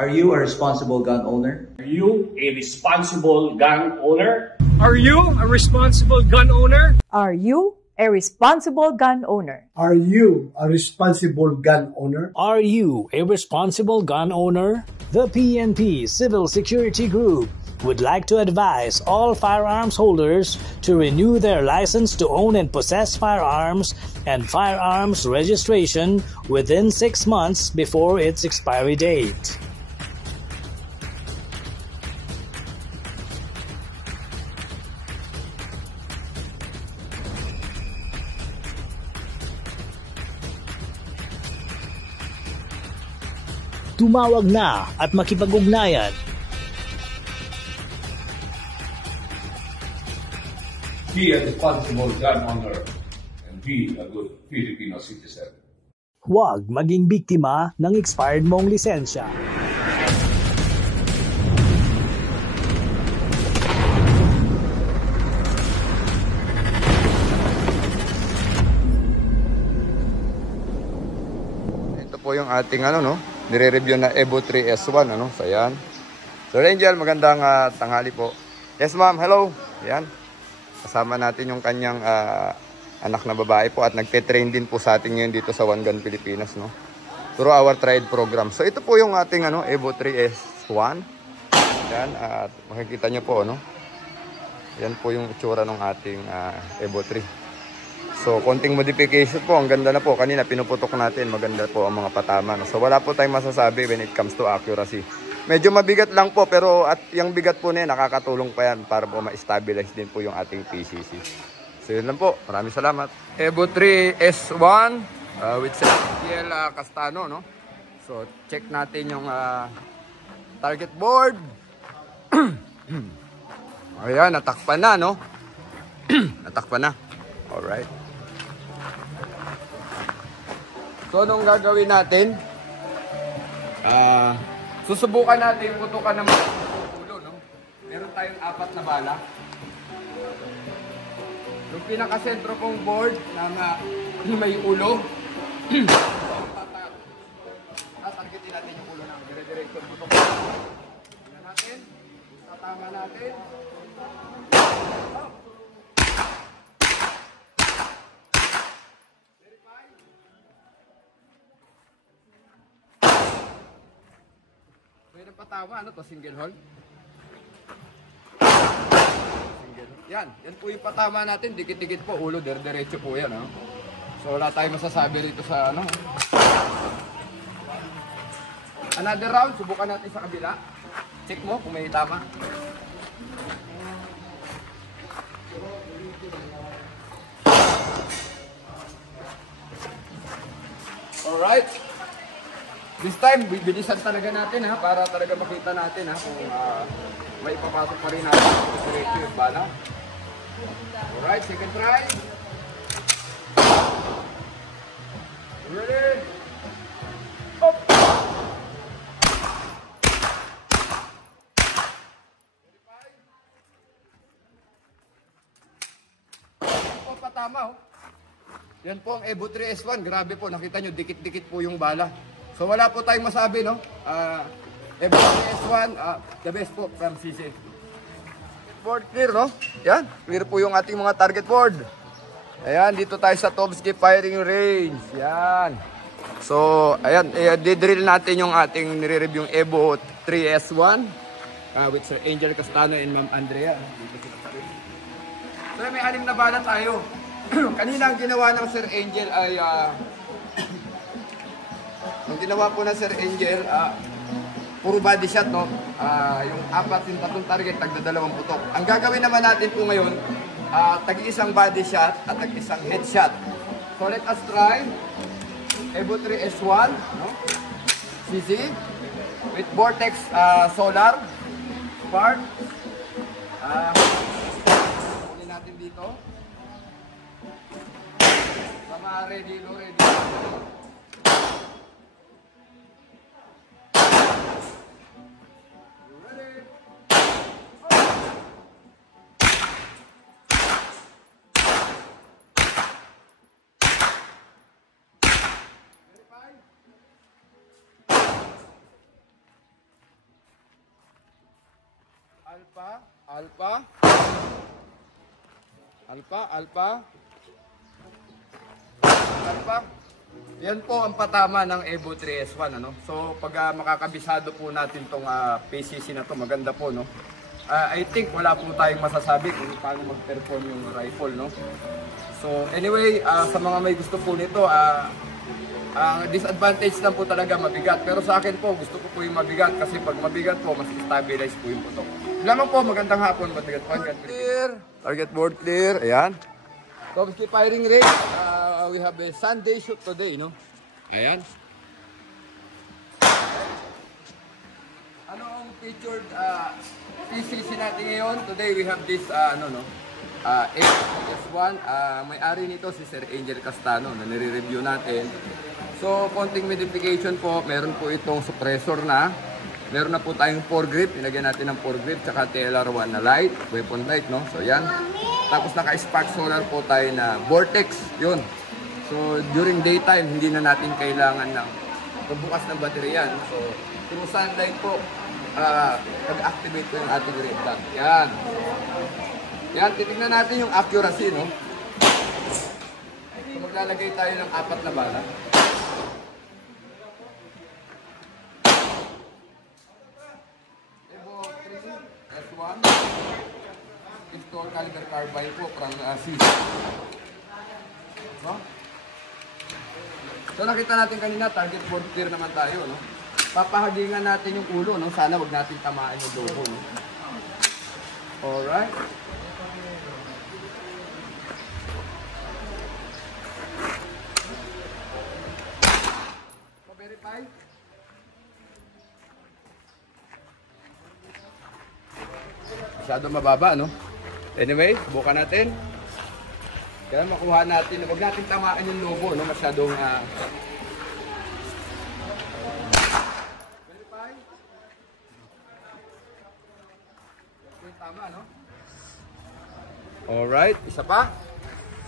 Are you a responsible gun owner? Are you a responsible gun owner? Are you a responsible gun owner? Are you a responsible gun owner? Are you a responsible gun owner? Are you a responsible gun owner? The PNP Civil Security Group would like to advise all firearms holders to renew their license to own and possess firearms and firearms registration within 6 months before its expiry date. Tumawag na at makipag-ugnayan. Be a responsible gun owner and be a good Filipino citizen. Huwag maging biktima ng expired mong lisensya. Ito po yung ating nire-review na Evo 3S1 So ayan. So Angel, magandang tanghali po. Yes ma'am, hello. Ayan. Kasama natin yung kanyang anak na babae po at nagte-train din po sa atin ngayon dito sa One Gun Pilipinas through our tried program. So ito po yung ating Evo 3S1. Ayan, at makikita nyo po Yan po yung itsura ng ating Evo 3. So, konting modification po. Ang ganda na po. Kanina, pinuputok natin. Maganda po ang mga patama. So, wala po tayong masasabi when it comes to accuracy. Medyo mabigat lang po. Pero at yung bigat po na yan, nakakatulong pa yan para po ma-stabilize din po yung ating PCC. So, yun lang po. Maraming salamat. Evo 3S1 with Ezekiel Castano. So, check natin yung target board. Ayan, natakpan na, natakpan na. Alright. So, anong gagawin natin? Susubukan natin putukan ng ulo, Meron tayong 4 na bala. Yung pinakasentro kong board na may ulo. Tatargetin natin yung ulo ng dire-direction putok. Tingnan natin. Tatama natin. Pwede patama, single hole. Yan po yung patama natin, dikit-dikit po, ulo, diretso po yan, So wala tayong masasabi rito sa Another round, subukan natin sa kabila. Check mo kung may tama. Alright. This time, bibilisan talaga natin para talaga makita natin kung may ipapasok pa rin natin diretso yung bala. Alright, second try. Ready? Up! Patama Yan po ang Evo 3S1. Grabe po, nakita nyo, dikit-dikit po yung bala. So wala po tayong masabi, Evo 3S1, the best po from CC. Board clear, Yan, clear po yung ating mga target board. Ayan, dito tayo sa Tovsky firing range. Yan. So, ayan, didrill natin yung ating nire-review yung Evo 3S1 with Sir Angel Castano and Ma'am Andrea. So, may 6 na bala tayo. Kanina ang ginawa ng Sir Angel ay ang ginawa po na Sir Angel, puro body shot, yung 4 yung tatlong target, tagdadalawang putok. Ang gagawin naman natin po ngayon, tag-isang body shot at tag-isang headshot. So let us try Evo 3S1, CC, with Vortex Solar Spark. Kunin natin dito. Sama ready. Alpha, Alpha. Alpha, Alpha. Alpha. Yan po ang patama ng Evo 3S1, ano? So, pag makakabisado po natin tong PCC na to, maganda po, no? I think wala po tayong masasabi kung paano mag-perform yung rifle, no? So, anyway, sa mga may gusto po nito, ang disadvantage lang po talaga mabigat. Pero sa akin po, gusto ko po yung mabigat kasi pag mabigat po, mas stabilize po yung putok. Lamang po, magandang hapon, mabigat po. Clear. Target board clear. Ayan. Tomsky firing range. We have a Sunday shoot today, no? Ayan. Ano ang featured PCC natin ngayon? Today we have this, S1. May-ari nito si Sir Angel Castano na nire-review natin. So, konting modification po. Meron po itong suppressor na. Meron na po tayong foregrip. Nilagyan natin ng foregrip. Tsaka TLR1 na light. Weapon light, no? So, yan. Tapos naka-spark solar po tayo na Vortex. Yun. So, during daytime, hindi na natin kailangan ng pagbukas ng baterya. So, through sunlight po, pag-activate po yung ating red dot. Yan. Yan, titignan natin yung accuracy, no? So, maglalagay tayo ng 4 na bala. Evo 3 S1. Pistol caliber carbine po from CZ. No? So nakita natin kanina, target board clear naman tayo, no? Papahagingan natin yung ulo, no? Sana wag natin tamaan yung lobo, no? Alright. Pa-verify. Masyado mababa, no? Anyway, subukan natin. Kaya makuha natin, huwag natin tamaan yung lobo, no? Masyadong verify. Okay, tama, no? Alright, isa pa.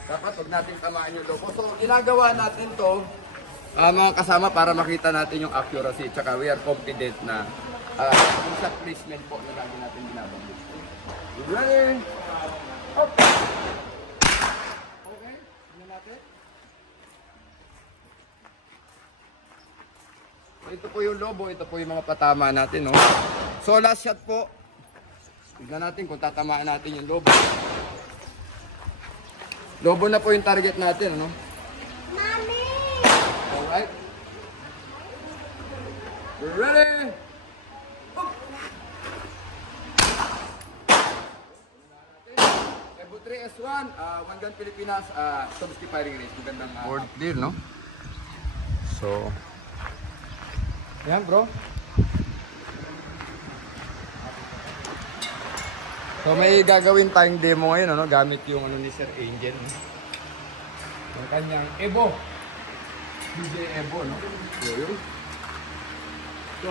Dapat huwag natin tamaan yung lobo. So, ginagawa natin to, mga kasama, para makita natin yung accuracy. Tsaka we are confident na yung shot placement po na lagi natin binabanggit. Ready? Okay. Okay, tingnan natin. Ito po yung lobo, ito po yung mga patama natin, no? So last shot po. Tignan natin kung tatamaan natin yung lobo. Lobo na po yung target natin, no? Mami! Alright. Ready? Evo 3S1, One Gun Pilipinas, Tomsky firing range. Magandang board clear, no? So, yan bro. So may gagawin tayong demo ngayon, ano, gamit yung ano ni Sir Angel, no? Yung kanyang Evo. DJ Evo, no? So, yun. So,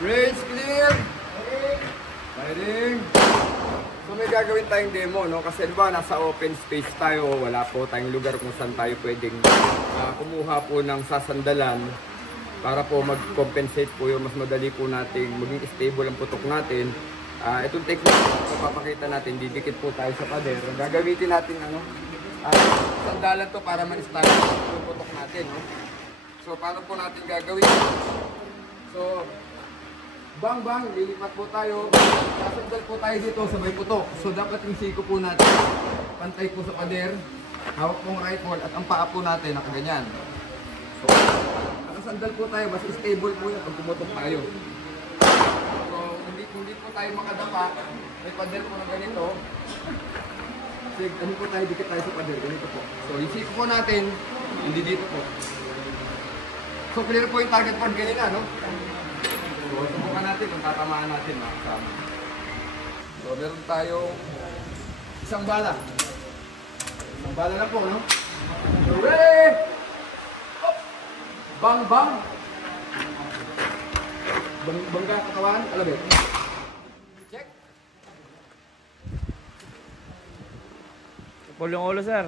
range clear. Firing. So may gagawin tayong demo, no? Kasi diba nasa open space tayo, wala po tayong lugar kung saan tayo pwedeng kumuha po ng sasandalan para po mag-compensate po yung mas madali po nating maging stable ang putok natin. Itong technique na papakita natin, didikit po tayo sa pader. Gagamitin natin ano, sandalan to para ma-establish yung putok natin, no? So paano po natin gagawin? So bang, lilipat po tayo. Sasandal po tayo dito sa may putok. So dapat yung siko po natin pantay po sa pader. Hawak pong rifle at ang paa po natin nakaganyan. So nakasandal po tayo, mas stable po yan pag pumutok tayo. So hindi po tayo makadapa. May pader po na ganito. So ano po tayo, dikit tayo sa pader, ganito po. So yung siko po natin, hindi dito po. So clear po yung target point ganina, no? So, subukan natin kung tatamaan natin, mga kasama. So, meron tayong isang bala. Isang bala na po, no? So, ready! Up! Bang! Bangga katawan, alabit. Check! Pulong ulo, sir.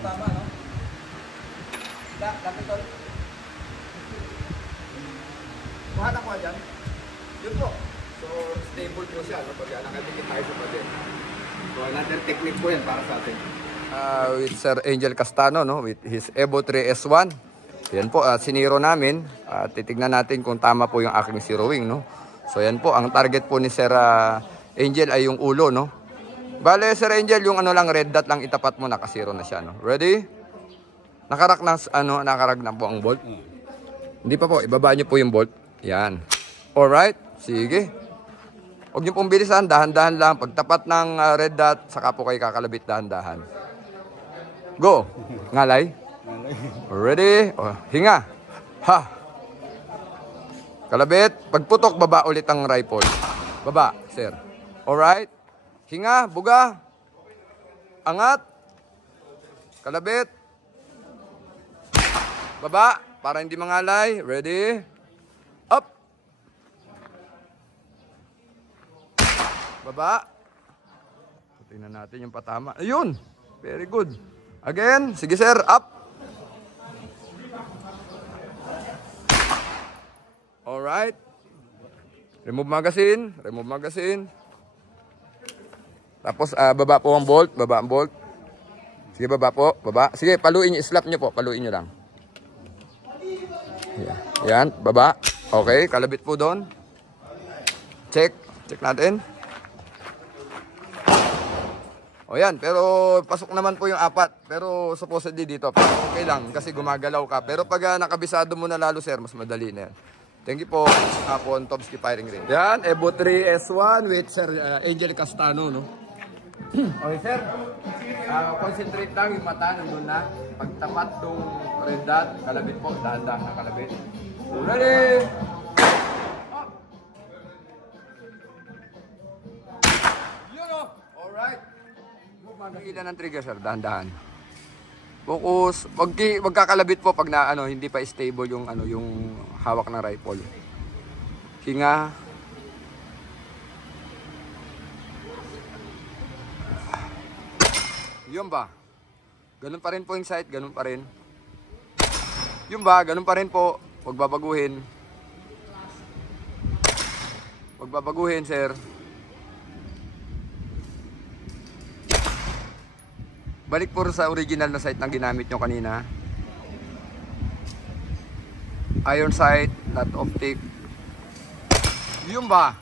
Tama, no? Lapit tol. Buhat ako dyan. Yun po. So, stable po siya, no? Pag nakadikit tayo sa pader. So, another technique po yan para sa atin. With Sir Angel Castano, no? With his Evo 3S1. Yan po, siniro namin. Titignan natin kung tama po yung aking zeroing, no? So, yan po. Ang target po ni Sir Angel ay yung ulo, no? Bale, Sir Angel, yung ano lang, red dot lang itapat mo, nakasiro na siya, no? Ready? Nakarag na po ang bolt. Hindi pa po, ibaba nyo po yung bolt. Yan. Alright, sige. Huwag nyo pong bilisan, dahan-dahan lang. Pagtapat ng red dot, saka po kayo kakalabit dahan-dahan. Go! Ngalay. Ready? Oh, hinga. Ha! Kalabit. Pagputok, baba ulit ang rifle. Baba, sir. Alright. Hinga, buga. Angat. Kalabit. Baba, para hindi mangalay. Ready? Up. Baba. Tingnan natin yung patama. Ayun. Very good. Again. Sige sir, up. Alright. Remove magazine. Remove magazine. Tapos baba po ang bolt. Baba ang bolt. Sige, baba po. Baba. Sige, paluin nyo. Slap nyo po. Paluin nyo lang. Yan. Baba. Okay. Kalabit po doon. Check. Check natin. O yan. Pero pasok naman po yung apat. Pero supposedly dito. Pero okay lang. Kasi gumagalaw ka. Pero pag nakabisado mo na lalo, sir, mas madali na yan. Thank you po. Hapon, Tomsky Firing Range. Yan. Evo 3S1 with Sir Angel Castano, no? Okay, sir. Concentrate lang yung mata. Nandun na. Pagtapat ng red dot, kalabit po. Dahan-dahan na kalabit. Ready? Up. Yun o. Alright. Magilan ng trigger, sir. Dahan-dahan. Focus. Wag kakalabit po pag na hindi pa stable yung yung hawak ng rifle. Hinga. Yun ba? Ganun pa rin po yung sight, ganun pa rin. Yun ba? Ganun pa rin po. Huwag babaguhin. Huwag babaguhin, sir. Balik po sa original na sight na ginamit nyo kanina. Iron sight, not optic. Yun ba?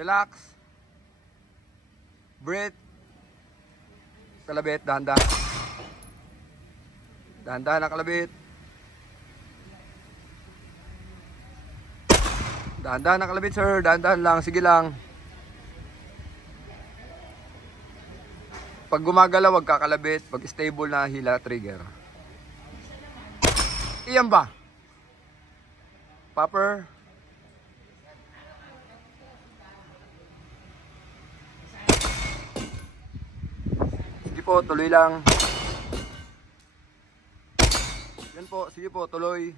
Relax. Breathe. Kalabit, dahan-dahan. Dahan-dahan na kalabit. Dahan-dahan na kalabit, sir. Dahan-dahan lang. Sige lang. Pag gumagalaw, wag kakalabit. Pag stable na hila, trigger. Iyan ba? Popper. Sige po, tuloy lang. Yan po, sige po, tuloy.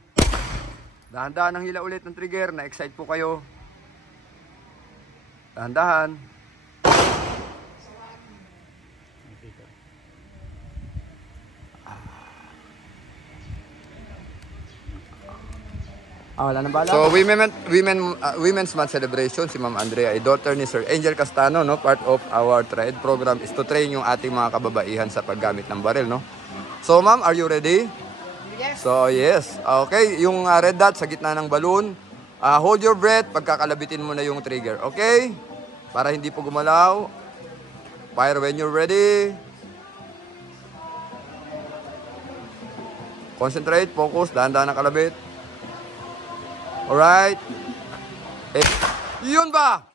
Dahan-dahan ang hila ulit ng trigger. Na-excite po kayo. Dahan-dahan. Wala na bala. So, Women's Month celebration, si Ma'am Andrea ay daughter ni Sir Angel Castano, no? Part of our TRAED program is to train yung ating mga kababaihan sa paggamit ng baril, no? So, Ma'am, are you ready? Yes. So, yes. Okay, yung red dot sa gitna ng balloon. Hold your breath pagkakalabitin mo na yung trigger, okay? Para hindi po gumalaw. Fire when you're ready. Concentrate, focus, dahan-dahan ang kalabit. Alright. Yun ba?